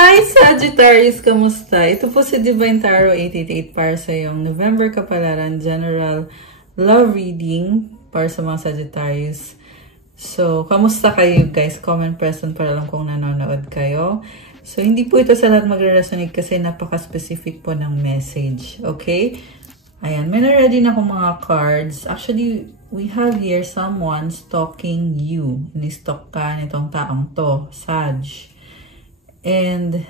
Hi Sagittarius! Kamusta? Ito po si Divine Tarot 888 para sa iyong November Kapalaran General Love Reading para sa mga Sagittarius. So, kamusta kayo guys? Comment present para alam kung nanonood kayo. So, hindi po ito sa lahat magre-resonate kasi napaka-specific po ng message. Okay? Ayan, may na-ready na akong mga cards. Actually, we have here someone stalking you. Ini-stalk ka nitong taong to, Sag. And,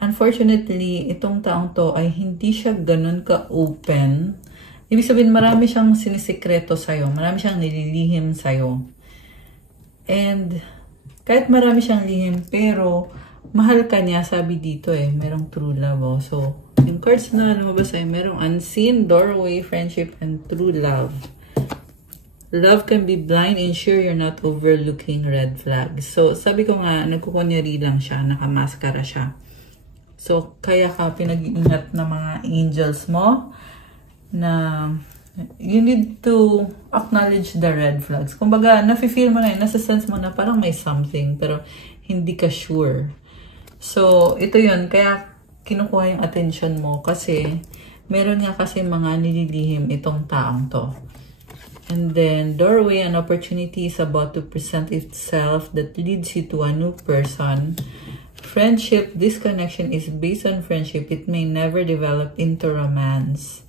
unfortunately, itong taong to ay hindi siya ganun ka-open. Ibig sabihin, marami siyang sinisikreto sa'yo. Marami siyang nililihim sa'yo. And, kahit marami siyang lihim, pero mahal ka niya, sabi dito merong true love. Oh. So, yung cards na lumabas ay merong unseen, doorway, friendship, and true love. Love can be blind, ensure you're not overlooking red flags. So, sabi ko nga, nagkukunyari lang siya, nakamaskara siya. So, kaya ka pinag-iingat ng mga angels mo na you need to acknowledge the red flags. Kumbaga, nafe-feel mo na yun, nasa-sense mo na parang may something, pero hindi ka sure. So, ito yun. Kaya kinukuha yung attention mo kasi meron nga kasi mga nililihim itong taong to. And then, doorway, an opportunity is about to present itself that leads you to a new person. Friendship, this connection is based on friendship. It may never develop into romance.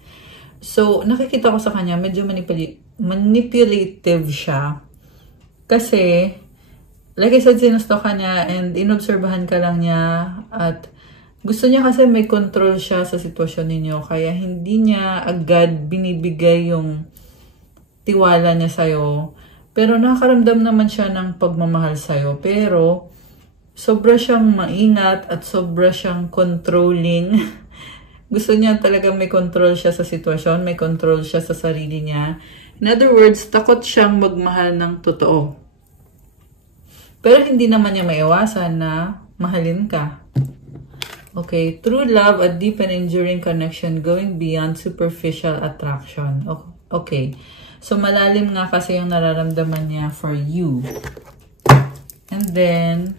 So, nakikita ko sa kanya, medyo manipulative siya. Kasi, like I said, sinustok ka niya and inobserbahan ka lang niya. At gusto niya kasi may control siya sa sitwasyon ninyo. Kaya hindi niya agad binibigay yung tiwala niya sa'yo. Pero nakakaramdam naman siya ng pagmamahal sa'yo. Pero sobra siyang maingat at sobra siyang controlling. Gusto niya talaga may control siya sa sitwasyon. May control siya sa sarili niya. In other words, takot siyang magmahal ng totoo. Pero hindi naman niya maiwasan na mahalin ka. Okay, true love, a deep and enduring connection going beyond superficial attraction. Okay. So, malalim nga kasi yung nararamdaman niya for you. And then,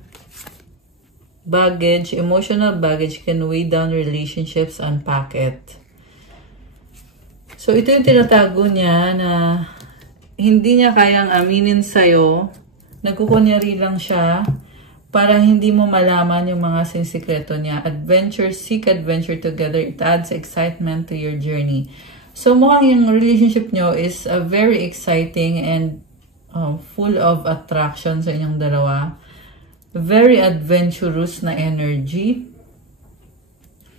baggage, emotional baggage can weigh down relationships, unpack it. So, ito yung tinatago niya na hindi niya kayang aminin sa'yo. Nagkukunyari lang siya para hindi mo malaman yung mga sinsikreto niya. Adventure, seek adventure together. It adds excitement to your journey. So, mukhang yung relationship nyo is very exciting and full of attraction sa inyong dalawa. Very adventurous na energy.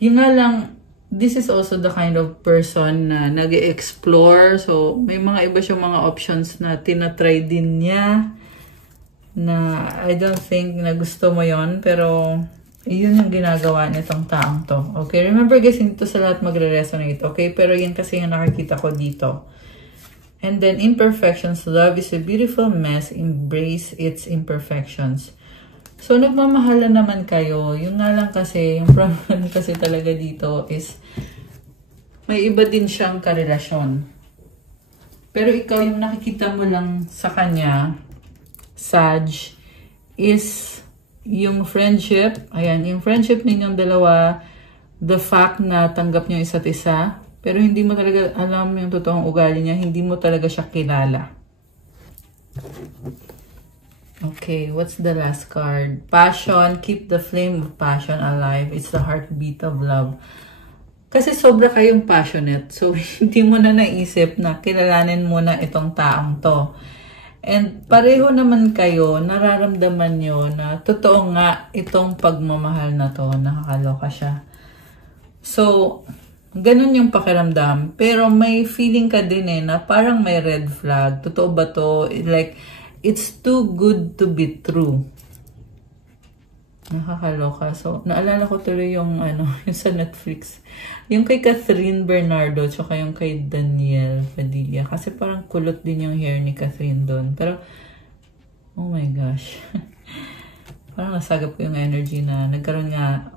Yung nga lang, this is also the kind of person na nag-explore. So, may mga iba siyang mga options na tinatry din niya na I don't think na gusto mo yon, pero yun yung ginagawa nitong taong to. Okay, remember guys, hindi to sa lahat magre-resonate. Okay, pero yun kasi yung nakikita ko dito. And then, imperfections. Love is a beautiful mess. Embrace its imperfections. So, nagmamahala naman kayo. Yung nga lang kasi, yung problem kasi talaga dito is may iba din siyang karelasyon. Pero ikaw, yung nakikita mo lang sa kanya, Sag, is yung friendship. Ayan, yung friendship ninyong dalawa, the fact na tanggap nyo isa't isa, pero hindi mo talaga alam yung totoong ugali niya, hindi mo talaga siya kilala. Okay, what's the last card? Passion, keep the flame of passion alive. It's the heartbeat of love. Kasi sobra kayong passionate, so hindi mo na naisip na kilalanin mo na itong taong to. And pareho naman kayo, nararamdaman nyo na totoo nga itong pagmamahal na to, nakakaloka siya. So, ganun yung pakiramdam. Pero may feeling ka din na parang may red flag. Totoo ba to? Like, it's too good to be true. Nakakaloka. So, naalala ko tuloy yung, yung sa Netflix. Yung kay Catherine Bernardo, tsaka yung kay Daniel Padilla. Kasi parang kulot din yung hair ni Catherine doon. Pero, oh my gosh. Parang nasagap ko yung energy na nagkaroon nga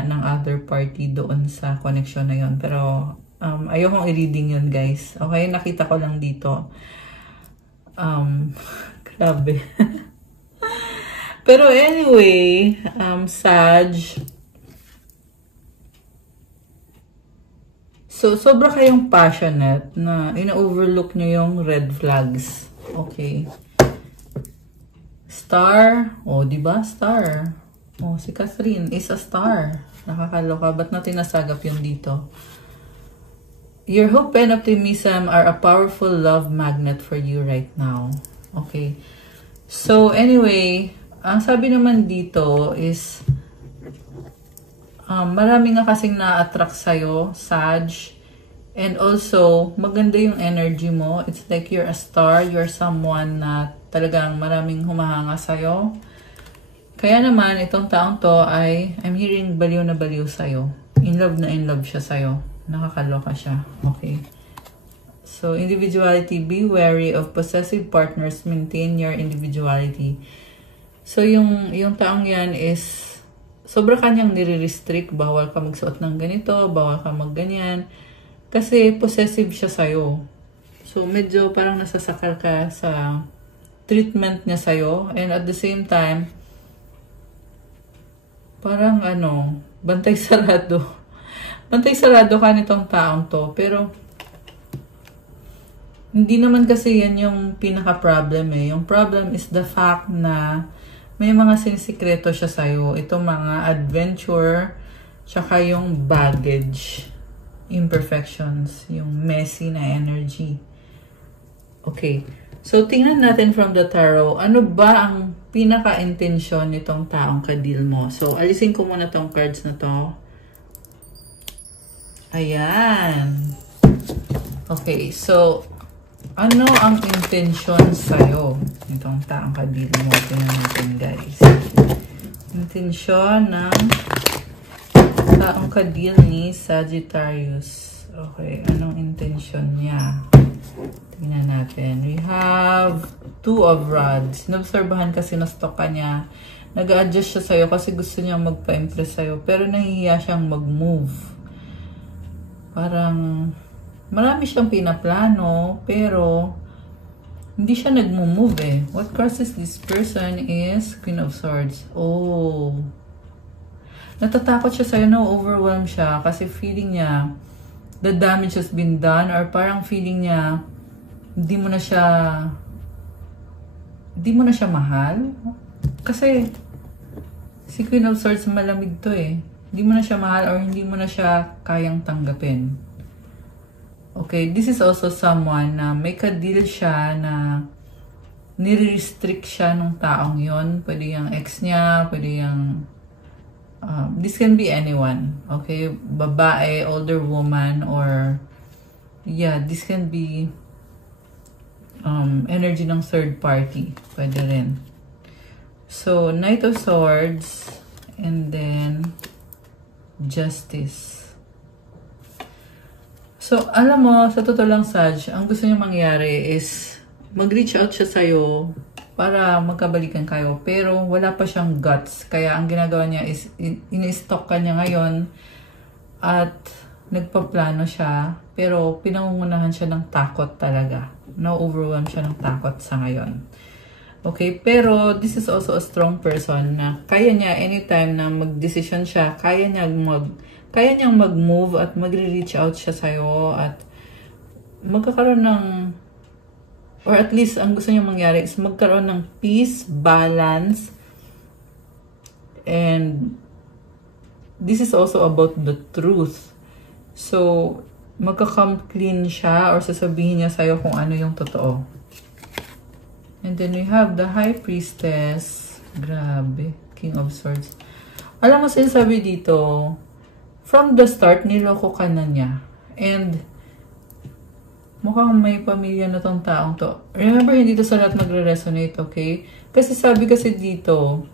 ng other party doon sa connection na yun. Pero, ayokong i-reading yun, guys. Okay, nakita ko lang dito. Grabe. Pero anyway, Sag, so sobra kayong passionate na ina-overlook nyo yung red flags. Okay. Star. Oh, di ba? Star. Oh, si Catherine is a star. Nakakaloka. Ba't natin nasagap yun dito? Your hope and optimism are a powerful love magnet for you right now. Okay. So, anyway, ang sabi naman dito is marami nga kasing na-attract sa'yo, Sag. And also, maganda yung energy mo. It's like you're a star. You're someone na talagang maraming humahanga sa'yo. Kaya naman, itong taong to ay, I'm hearing baliw na baliw sa'yo. In love siya sa'yo. Nakakaloka siya. Okay. So, individuality. Be wary of possessive partners. Maintain your individuality. So, yung taong yan is sobra kanyang nire-restrict. Bawal ka magsuot ng ganito. Bawal ka magganyan. Kasi possessive siya sa'yo. So, medyo parang nasasakal ka sa treatment niya sa'yo. And at the same time, parang bantay sarado. Bantay sarado ka nitong taong to. Pero, hindi naman kasi yan yung pinaka-problem eh. Yung problem is the fact na may mga sinisikreto siya sa'yo. Itong mga adventure, tsaka yung baggage, imperfections, yung messy na energy. Okay. So, tingnan natin from the tarot, ano ba ang pinaka-intensyon nitong taong kadil mo? So, alisin ko muna tong cards na to. Ayan. Okay, so, ano ang intensyon sa'yo nitong taong kadil mo? Tingnan natin, guys. Intensyon ng taong kadil ni Sagittarius. Okay, anong intensyon niya? Tingnan natin. We have Two of Rods. Inobserbahan kasi na stock ka niya. Nag-a-adjust siya sa'yo kasi gusto niya magpa-impress sa'yo. Pero nahihiya siyang mag-move. Parang marami siyang pinaplano, pero hindi siya nag-move eh. What crosses this person is Queen of Swords. Oh. Natatakot siya sa'yo, na-overwhelm siya kasi feeling niya the damage has been done, or parang feeling niya hindi mo na siya mahal. Kasi si Queen of Swords malamig to eh. Hindi mo na siya mahal or hindi mo na siya kayang tanggapin. Okay, this is also someone na may kadil siya na nire-restrict siya nung taong yon. Pwede yung ex niya, pwede yung this can be anyone. Okay, babae, older woman, or yeah, this can be energy ng third party. Pwede rin. So, Knight of Swords and then Justice. So, alam mo, sa totoo lang, Sag, ang gusto niya mangyari is mag-reach out siya sa'yo para magkabalikan kayo. Pero wala pa siyang guts. Kaya ang ginagawa niya is in-stalk ka niya ngayon at nagpaplano siya. Pero pinangungunahan siya ng takot talaga. Na-overwhelm siya ng takot sa ngayon. Okay, pero this is also a strong person na kaya niya anytime na mag-decision siya, kaya niyang mag-move at magre-reach out siya sa'yo at magkakaroon ng, or at least ang gusto niya mangyari is magkaroon ng peace, balance, and this is also about the truth. So, magka-come clean siya or sasabihin niya sa'yo kung ano yung totoo. And then we have the High Priestess. Grabe. King of Swords. Alam mo, sinasabi dito, from the start, niloko ka na niya. And, mukhang may pamilya na tong taong to. Remember, hindi to sa lahat magre-resonate, okay? Kasi sabi kasi dito,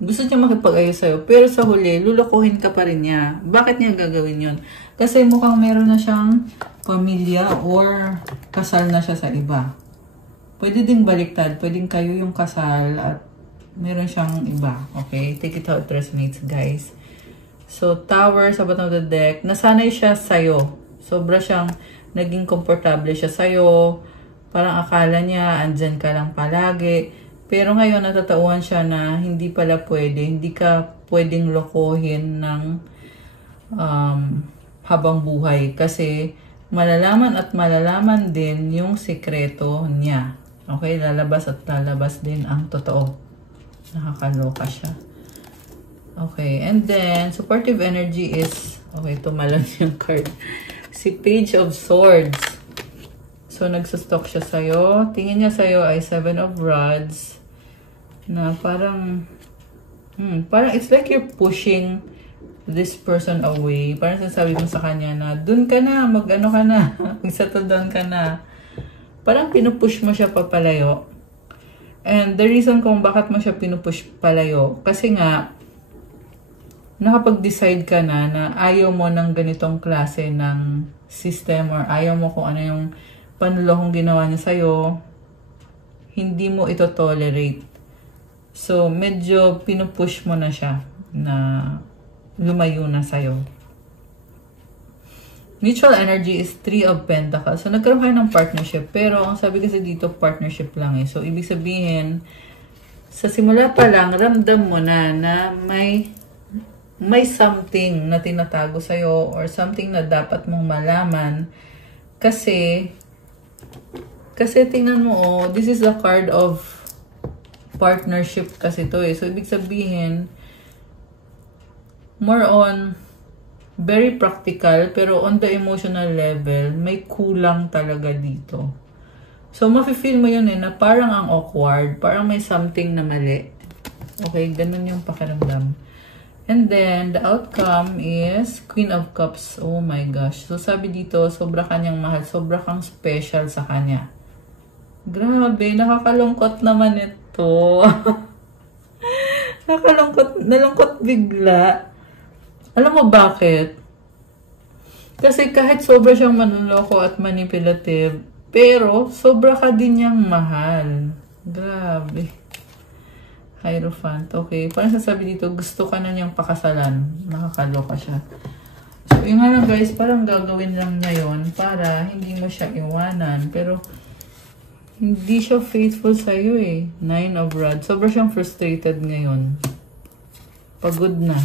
gusto niya makipag-ayos sa'yo, pero sa huli, lulukuhin ka pa rin niya. Bakit niya gagawin yun? Kasi mukhang meron na siyang pamilya or kasal na siya sa iba. Pwede ding baliktad. Pwedeng kayo yung kasal at meron siyang iba. Okay? Take it how it resonates, guys. So, Tower sa bottom of the deck. Nasanay siya sa'yo. Sobra siyang naging komportable siya sa'yo. Parang akala niya, andyan ka lang palagi. Pero ngayon natatauhan siya na hindi pala pwede, hindi ka pwedeng lokohin ng habang buhay kasi malalaman at malalaman din yung sikreto niya. Okay, lalabas at lalabas din ang totoo. Nakakaloka siya. Okay, and then supportive energy is, okay, tumalon yung card. Si Page of Swords. So, nagsustok siya sa'yo. Tingin niya sa'yo ay 7 of Rods. Na parang, parang it's like you're pushing this person away. Parang sasabi mo sa kanya na, dun ka na, mag-ano ka na, mag-settle down ka na. Parang pinupush mo siya papalayo. And the reason kung bakit mo siya pinupush palayo, kasi nga, nakapag-decide ka na ayaw mo ng ganitong klase ng system or ayaw mo kung ano yung panlolokong ginawa niya sa'yo, hindi mo ito tolerate. So, medyo pinupush mo na siya na lumayo na sa'yo. Mutual energy is 3 of Pentacles. So, nagkaroon kayo ng partnership. Pero, ang sabi kasi dito, partnership lang eh. So, ibig sabihin, sa simula pa lang, ramdam mo na may something na tinatago sa'yo or something na dapat mong malaman. Kasi tingnan mo, this is the card of partnership kasi to eh. So, ibig sabihin, more on very practical, pero on the emotional level, may kulang talaga dito. So, mafe-feel mo yun eh, na parang ang awkward, parang may something na mali. Okay, ganun yung pakiramdam. And then, the outcome is Queen of Cups. Oh my gosh. So, sabi dito, sobra kanyang mahal, sobra kang special sa kanya. Grabe, nakakalungkot naman ito. Nalungkot bigla. Alam mo bakit? Kasi kahit sobra siyang manloloko at manipulative, pero sobra ka din niyang mahal. Grabe. Hierophant. Okay. Parang sasabi dito, gusto ka na niyang pakasalan. Nakakaloka siya. So, yun nga lang guys, parang gagawin lang niya yun para hindi mo siya iwanan. Pero, hindi siya faithful sa'yo eh. 9 of Rods. Sobra siyang frustrated ngayon. Pagod na.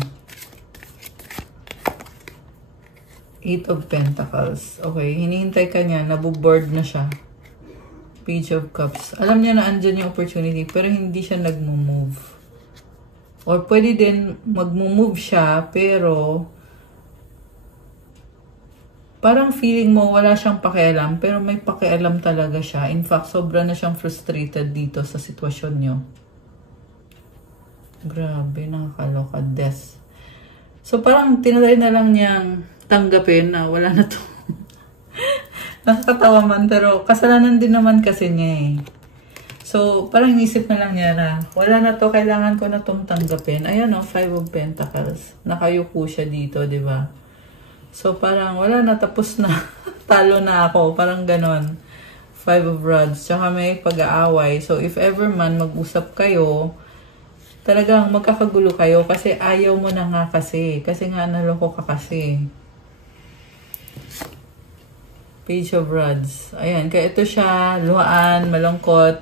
8 of Pentacles. Okay, hinihintay ka niya, nabuboard na siya. Page of Cups. Alam niya na andyan yung opportunity, pero hindi siya nagmo-move. Or pwede din magmo-move siya, pero parang feeling mo wala siyang pakialam, pero may pakialam talaga siya. In fact, sobra na siyang frustrated dito sa sitwasyon niyo. Grabe, nakakaloka. Death. So, parang tinatry na lang niyang tanggapin na wala na to. Nakakatawa man, pero kasalanan din naman kasi niya eh. So, parang inisip na lang niya na wala na to, kailangan ko na tong tanggapin. Ayan o, 5 of Pentacles. Nakayuko siya dito, di ba? So, parang wala na, tapos na. Talo na ako, parang ganon. 5 of Rods. Tsaka may pag-aaway. So, if ever man mag-usap kayo, talagang magkakagulo kayo kasi ayaw mo na nga kasi. Kasi nga naloko ka kasi. Page of Rods. Ayan, kaya ito siya, luhaan, malungkot.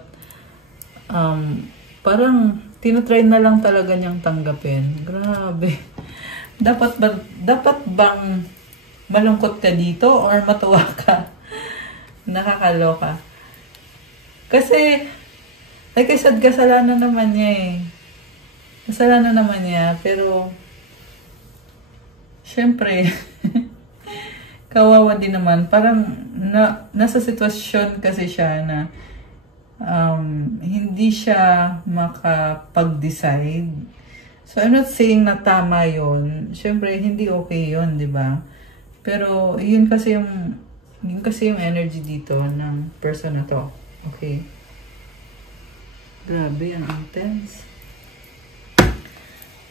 Parang tinatry na lang talaga niyang tanggapin. Grabe. Dapat bang malungkot ka dito or matuwa ka? Nakakaloka. Kasi, like I said, kasalanan naman niya eh. Kasalanan naman niya, pero syempre, kawawa din naman. Parang nasa sitwasyon kasi siya na hindi siya makapag-decide. So, I'm not saying na tama yun. Siyempre, hindi okay yun, di ba? Pero, yun kasi yung energy dito ng person na to. Okay? Grabe, ang intense.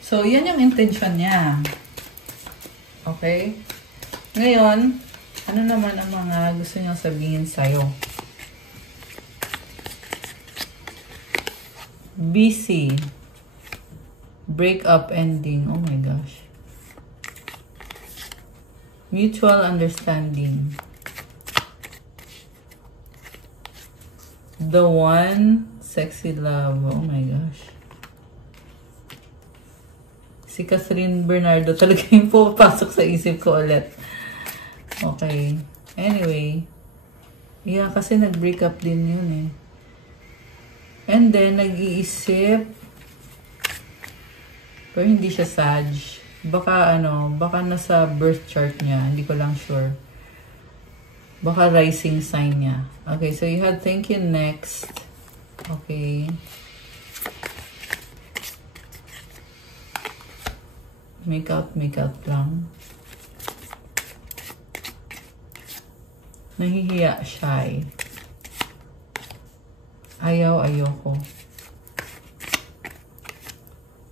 So, yan yung intention niya. Okay? Ngayon, ano naman ang mga gusto niyang sabihin sa'yo? BC. Breakup ending. Oh my gosh. Mutual understanding. The Wands. Sexy love. Oh my gosh. Si Catherine Bernardo talaga yung pupasok sa isip ko ulit. Okay. Anyway. Yeah, kasi nag-break up din yun eh. And then, nag-iisip. Pero hindi siya Sag. Baka baka nasa birth chart niya. Hindi ko lang sure. Baka rising sign niya. Okay, so you had thank you next. Okay. Make out lang. Nahihiya, shy. Ayoko.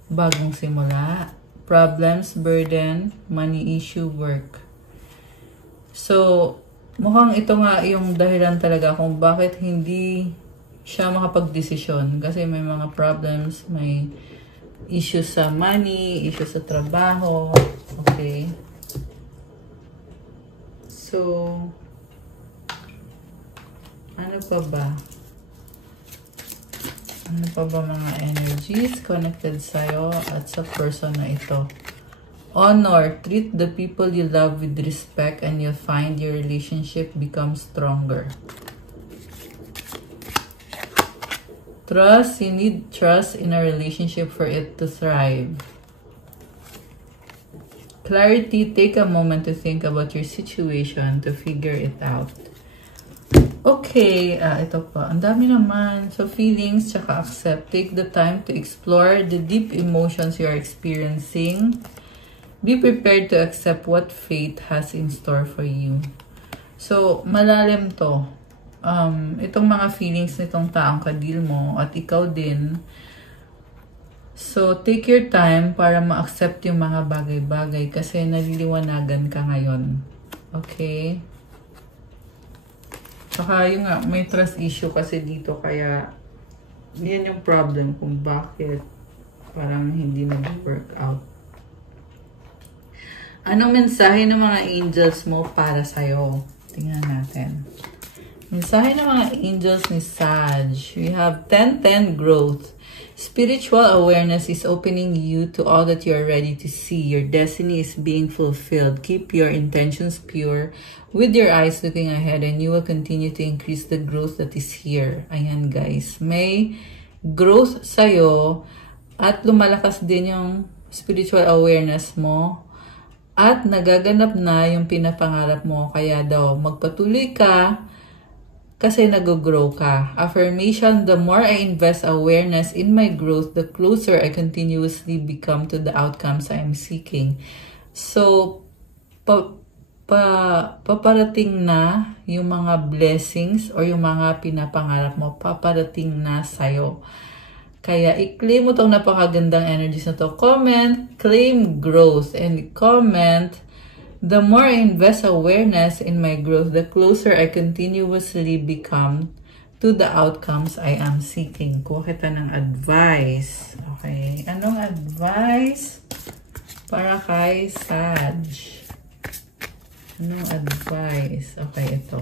Bagong simula. Problems, burden, money issue, work. So, mukhang ito nga yung dahilan talaga kung bakit hindi siya makapag-desisyon. Kasi may mga problems, may issues sa money, issues sa trabaho. Okay. So, ano pa ba? Ano pa ba mga energies connected sa'yo at sa person na ito? Honor. Treat the people you love with respect and you'll find your relationship becomes stronger. Trust. You need trust in a relationship for it to thrive. Clarity. Take a moment to think about your situation to figure it out. Okay, ito pa. Ang dami naman. So, feelings, tsaka accept. Take the time to explore the deep emotions you are experiencing. Be prepared to accept what fate has in store for you. So, malalim to. Itong mga feelings nitong taong kadil mo at ikaw din. So, take your time para ma-accept yung mga bagay-bagay kasi naliliwanagan ka ngayon. Okay? Saka yung nga, may trust issue kasi dito kaya yan yung problem kung bakit parang hindi nag-work out. Anong mensahe ng mga angels mo para sa'yo? Tingnan natin. Mensahe ng mga angels ni Sag. We have 10-10 growth. Spiritual awareness is opening you to all that you are ready to see. Your destiny is being fulfilled. Keep your intentions pure with your eyes looking ahead and you will continue to increase the growth that is here. Ayan guys. May growth sa'yo at lumalakas din yung spiritual awareness mo at nagaganap na yung pinapangarap mo. Kaya daw magpatuloy ka kasi nag-grow ka. Affirmation, the more I invest awareness in my growth, the closer I continuously become to the outcomes I am seeking. So, paparating na yung mga blessings or yung mga pinapangarap mo, paparating na sa'yo. Kaya, i-claim mo itong napakagandang energies na to. Comment, claim growth, and comment, the more I invest awareness in my growth, the closer I continuously become to the outcomes I am seeking. Kuha kita ng advice. Okay. Anong advice para kay Sag? Anong advice? Okay, ito.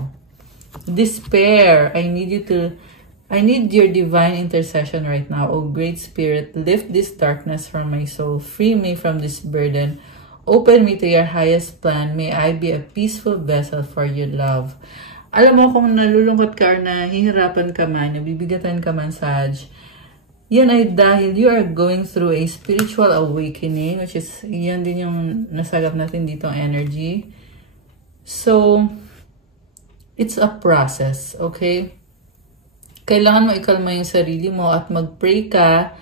Despair. I need your divine intercession right now. Oh, great spirit, lift this darkness from my soul. Free me from this burden. Open me to your highest plan. May I be a peaceful vessel for your love. Alam mo, kung nalulungkot ka or nahihirapan ka man, nabibigatan ka man, Sag, yan ay dahil you are going through a spiritual awakening, which is, yan din yung nasagap natin dito ang energy. So, it's a process, okay? Kailangan mo ikalma yung sarili mo at mag-pray ka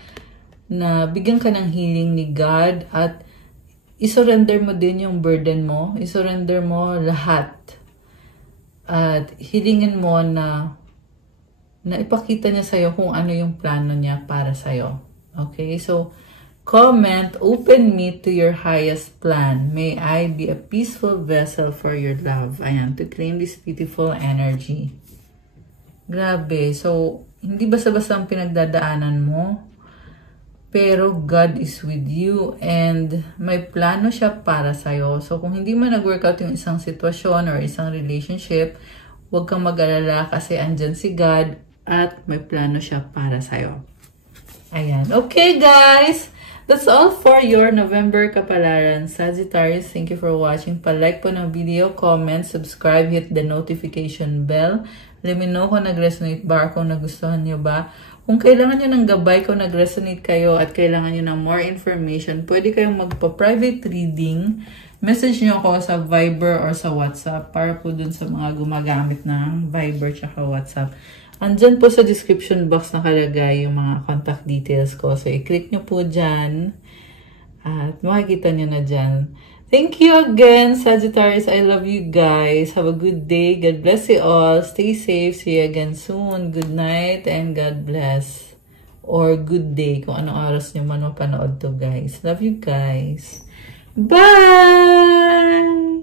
na bigyan ka ng healing ni God at isurrender mo din yung burden mo. Isurrender mo lahat. At hilingin mo na ipakita niya sa'yo kung ano yung plano niya para sa'yo. Okay? So, comment, open me to your highest plan. May I be a peaceful vessel for your love. Ayan, to claim this beautiful energy. Grabe. So, hindi basta-basta ang pinagdadaanan mo. Pero God is with you and may plano siya para sa'yo. So, kung hindi man nag-workout yung isang sitwasyon or isang relationship, huwag kang mag-alala kasi andyan si God at may plano siya para sa'yo. Ayan. Okay, guys! That's all for your November kapalaran. Sagittarius, thank you for watching. Pa-like po ng video, comment, subscribe, hit the notification bell. Let me know kung nag-resonate ba, kung nagustuhan nyo ba. Kung kailangan nyo ng gabay, kung nag-resonate kayo at kailangan nyo ng more information, pwede kayong magpa-private reading. Message nyo ako sa Viber or sa WhatsApp para po dun sa mga gumagamit ng Viber tsaka WhatsApp. Andyan po sa description box nakalagay yung mga contact details ko. So, i-click nyo po dyan at makikita nyo na dyan. Thank you again, Sagittarius. I love you guys. Have a good day. God bless you all. Stay safe. See you again soon. Good night and God bless. Or good day kung anong oras nyo man mapanood to, guys. Love you guys. Bye!